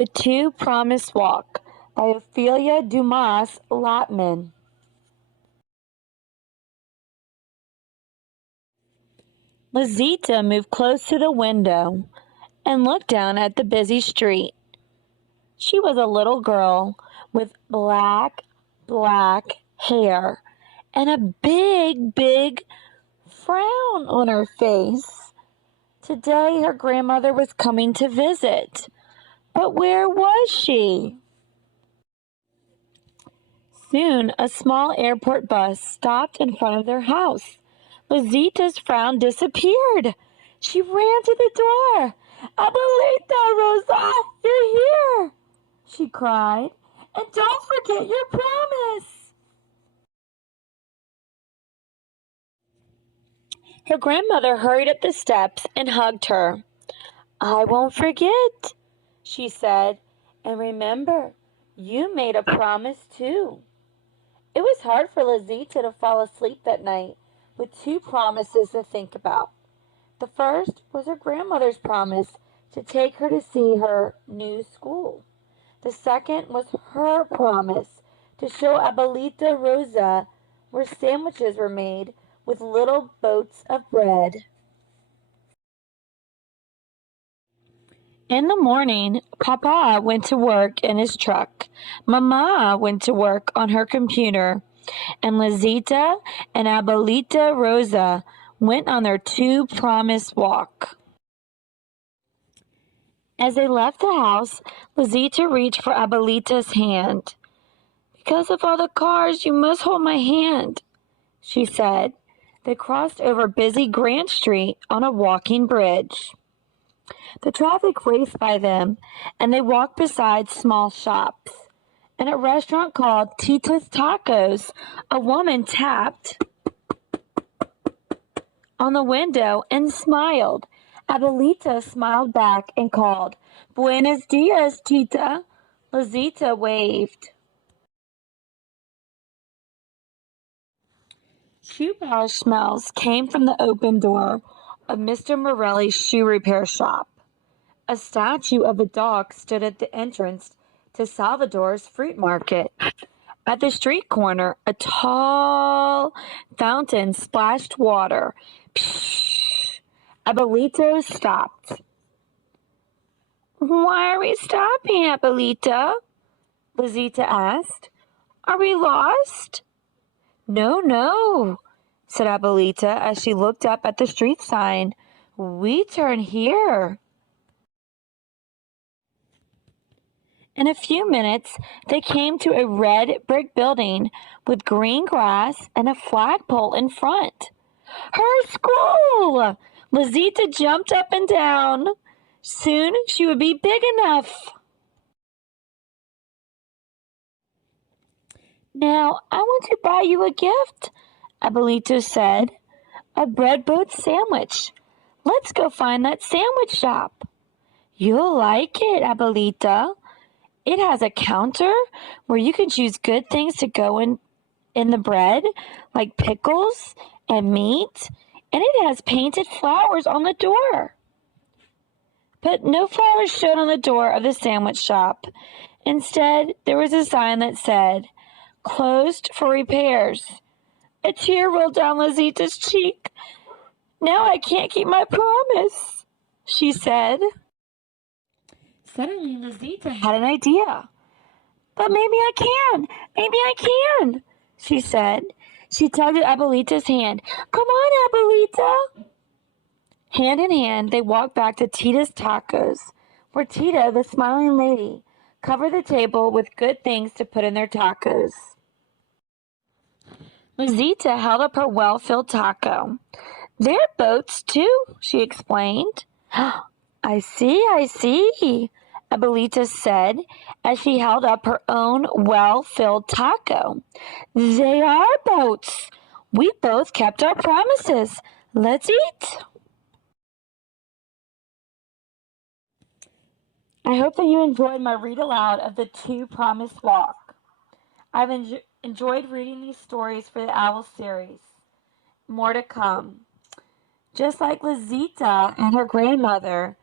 The Two Promised Walk by Ophelia Dumas Lachtman. Lazita moved close to the window and looked down at the busy street. She was a little girl with black hair and a big frown on her face. Today her grandmother was coming to visit. But where was she? Soon a small airport bus stopped in front of their house. Lazita's frown disappeared. She ran to the door. "Abuelita, Rosa, you're here!" she cried. "And don't forget your promise." Her grandmother hurried up the steps and hugged her. "I won't forget," she said. "And remember, you made a promise too." It was hard for Lazita to fall asleep that night with two promises to think about. The first was her grandmother's promise to take her to see her new school. The second was her promise to show Abuelita Rosa where sandwiches were made with little boats of bread. In the morning, Papa went to work in his truck. Mama went to work on her computer. And Lazita and Abuelita Rosa went on their two promised walk. As they left the house, Lazita reached for Abuelita's hand. "Because of all the cars, you must hold my hand," she said. They crossed over busy Grant Street on a walking bridge. The traffic raced by them, and they walked beside small shops. In a restaurant called Tita's Tacos, a woman tapped on the window and smiled. Abuelita smiled back and called, "Buenos dias, Tita." Lazita waved. Shoe polish smells came from the open door of Mr. Morelli's shoe repair shop. A statue of a dog stood at the entrance to Salvador's fruit market. At the street corner, a tall fountain splashed water. Psh! Abuelita stopped. "Why are we stopping, Abuelita?" Lazita asked. "Are we lost?" No, said Abuelita as she looked up at the street sign. "We turn here." In a few minutes, they came to a red brick building with green grass and a flagpole in front. Her school! Lazita jumped up and down. Soon she would be big enough. "Now, I want to buy you a gift," Abuelita said. "A bread boat sandwich. Let's go find that sandwich shop." "You'll like it, Abuelita. It has a counter where you can choose good things to go in the bread, like pickles and meat, and it has painted flowers on the door." But no flowers showed on the door of the sandwich shop. Instead, there was a sign that said, "Closed for repairs." A tear rolled down Lazita's cheek. "Now I can't keep my promise," she said. Suddenly, Lazita had an idea. "But maybe I can, she said. She tugged at Abuelita's hand. "Come on, Abuelita." Hand in hand, they walked back to Tita's Tacos, where Tita, the smiling lady, covered the table with good things to put in their tacos. Lazita held up her well-filled taco. "They're boats, too," she explained. I see, Abuelita said as she held up her own well-filled taco. "They are boats. We both kept our promises. Let's eat." I hope that you enjoyed my read aloud of The Two Promised Walk. I've enjoyed reading these stories for the Owl series. More to come. Just like Lazita and her grandmother,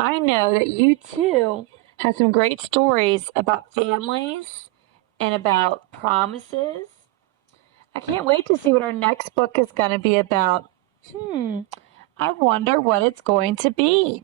I know that you too has some great stories about families and about promises. I can't wait to see what our next book is going to be about. I wonder what it's going to be.